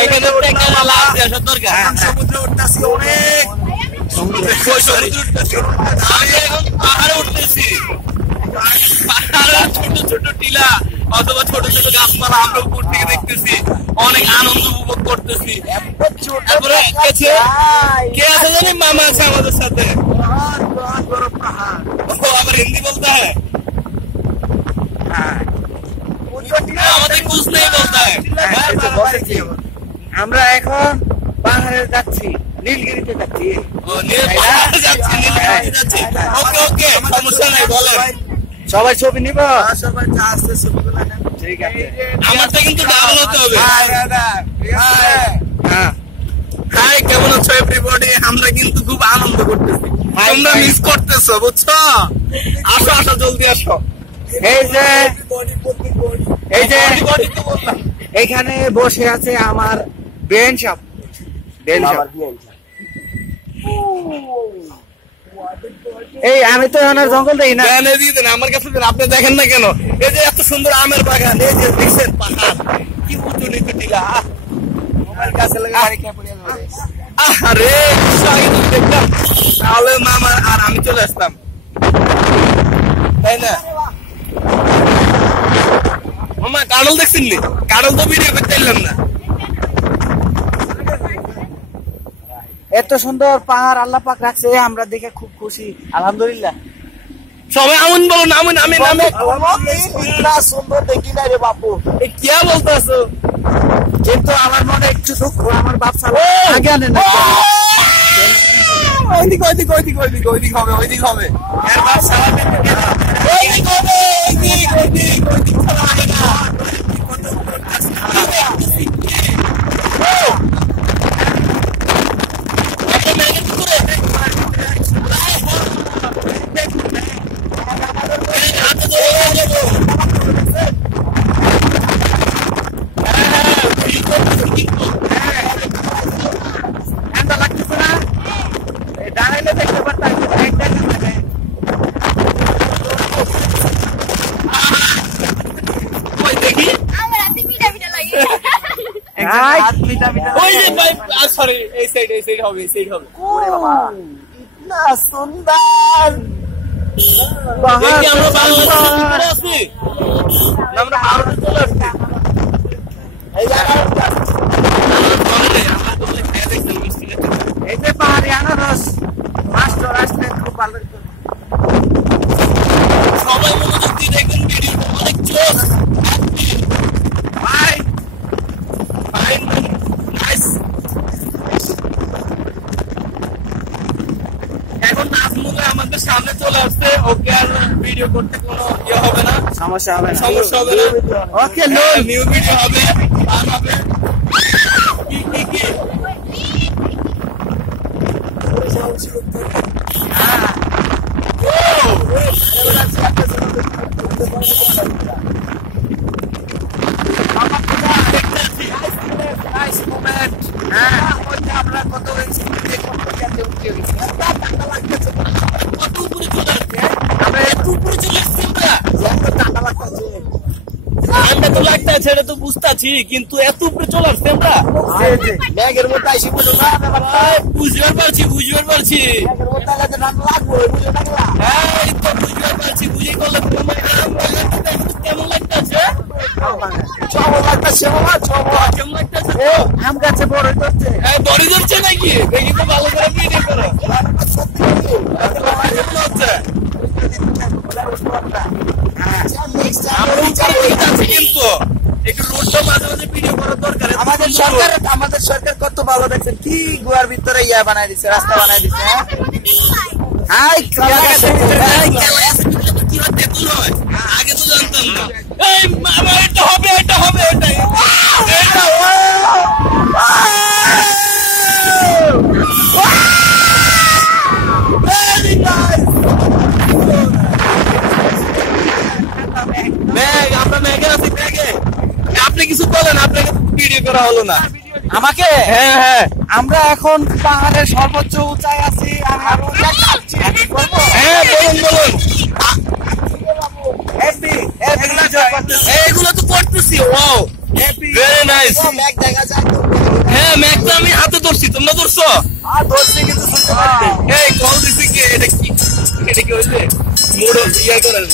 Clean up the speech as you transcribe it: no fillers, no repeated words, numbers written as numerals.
এখানে সমুদ্রে উঠতেছি অনেক আমি এখন পাহাড়ে উঠতেছি পাহাড়ের ছোট ছোট টিলা অথবা ছোট ছোট গাছপালা আমরা উপর থেকে দেখতেছি অনেক আনন্দ উপভোগ করতেছি তারপরে কে আছে জানি মামা আছে আমাদের সাথে আবার হিন্দি বলতে হয় আমাদের কুছ নেই বলতে হয় আমরা এখন পাহাড়ে যাচ্ছি নীলগিরিতে যাচ্ছি ওকে ওকে সমস্যা নাই বলেন সবাই ছবি নিব সবাই আসতে ছবি ঠিক আছে আমারটা কিন্তু ডাবল হতে হবে হাই কেমন আছো এভরিবডি আমরা কিন্তু খুব আনন্দ করতেছি তোমরা মিস করতেছো বুঝছো আসো আসো জলদি আসো এই যে এইখানে বসে আছে আমার বেঞ্চ এই আমি তো এখন জঙ্গল দেখি না আমার কাছে আপনি দেখেন না কেন এই যে এত সুন্দর আমের বাগান এই যে দেখছেন পাহাড় কি উঁচু নিচু টিলা আমার কাছে আরে দেখতাম তাহলে মামা আর আমি চলে আসতাম তাই না মামা কাডল দেখছেন নি কাডল তো ভিডিও করতে পারলাম না এত সুন্দর পাহাড় আল্লাহ পাক রাখছে আমরা দেখে খুব খুশি আলহামদুলিল্লাহ সবাই আমিন বলুন আমিন আমিন আমিন সুন্দর দেখি না রে বাপু কি বলতেছো কিন্তু আমার মনে একটু দুঃখ আমার বাপ সালা আগে আনে না ওইদিক ওইদিক ওইদিক ওইদিক ওইদিক হবে ওইদিক হবে এর বাপ সালা ওইদিক হবে ওইদিক ওইদিক ওইদিক ছাড়া হবে না সরি এই সাইড হবে এই সাইড হবে না সুন্দর দেখি আমরা বাংলাদেশে আছি আমরা ভারতে চলে আসছি এই যে পাহাড়ি আনারস মাস্টার আসলে খুব ভালো সবাই মনোযোগ দিয়ে দেখবেন ভিডিওটা অনেক জোস বাই ফাইন নাইস এখন নাজমুল আমাদের সামনে চলে আসছে ওকে আর ভিডিও করতে কোনো ইয়ে হবে না সমস্যা হবে না ওকে নিউ ভিডিও হবে আর হবে কি কি কি আমরা কত ঠান্ডা তো লাগতেছে এটা তো বুঝতেছি কিন্তু এত উপরে চলে আসছে আমরা ব্যাগের মধ্যে আইসি বুঝো না বুঝবার পারছি বুঝবার পারছি বুঝে করলে কেমন লাগতেছে কেমন লাগতেছে আম গাছে বড় ধরছে বড় ধরছে নাকি দেখি তো ভালো করে ভিডিও করো কিন্তু একটু রোডটা মাঝে মাঝে ভিডিও করার দরকার আমাদের সরকার কত ভালো দেখছেন কি গুয়ার ভিতরে ইয়া বানাই দিচ্ছে রাস্তা বানাই দিচ্ছে আগে তো জানতাম না এটা হবে এটা হবে এটাই আপনি কিছু বলেন আপনাকে ভিডিও করা হলো না আমাকে হ্যাঁ আমরা এখন পাহাড়ের সর্বোচ্চ উঁচাই আছি বলুন এগুলো এগুলো তো করতেছি ওয়াও ভেরি নাইস ম্যাগ দেখা যায় তো। হ্যাঁ ম্যাগ তো আমি হাতে ধরছি, তোমরা ধরছো? ধরছি কিন্তু শুনতে পারিনি। এই কল দিছি কি? এটা কি হয়েছে? মোড় ইয়া করেন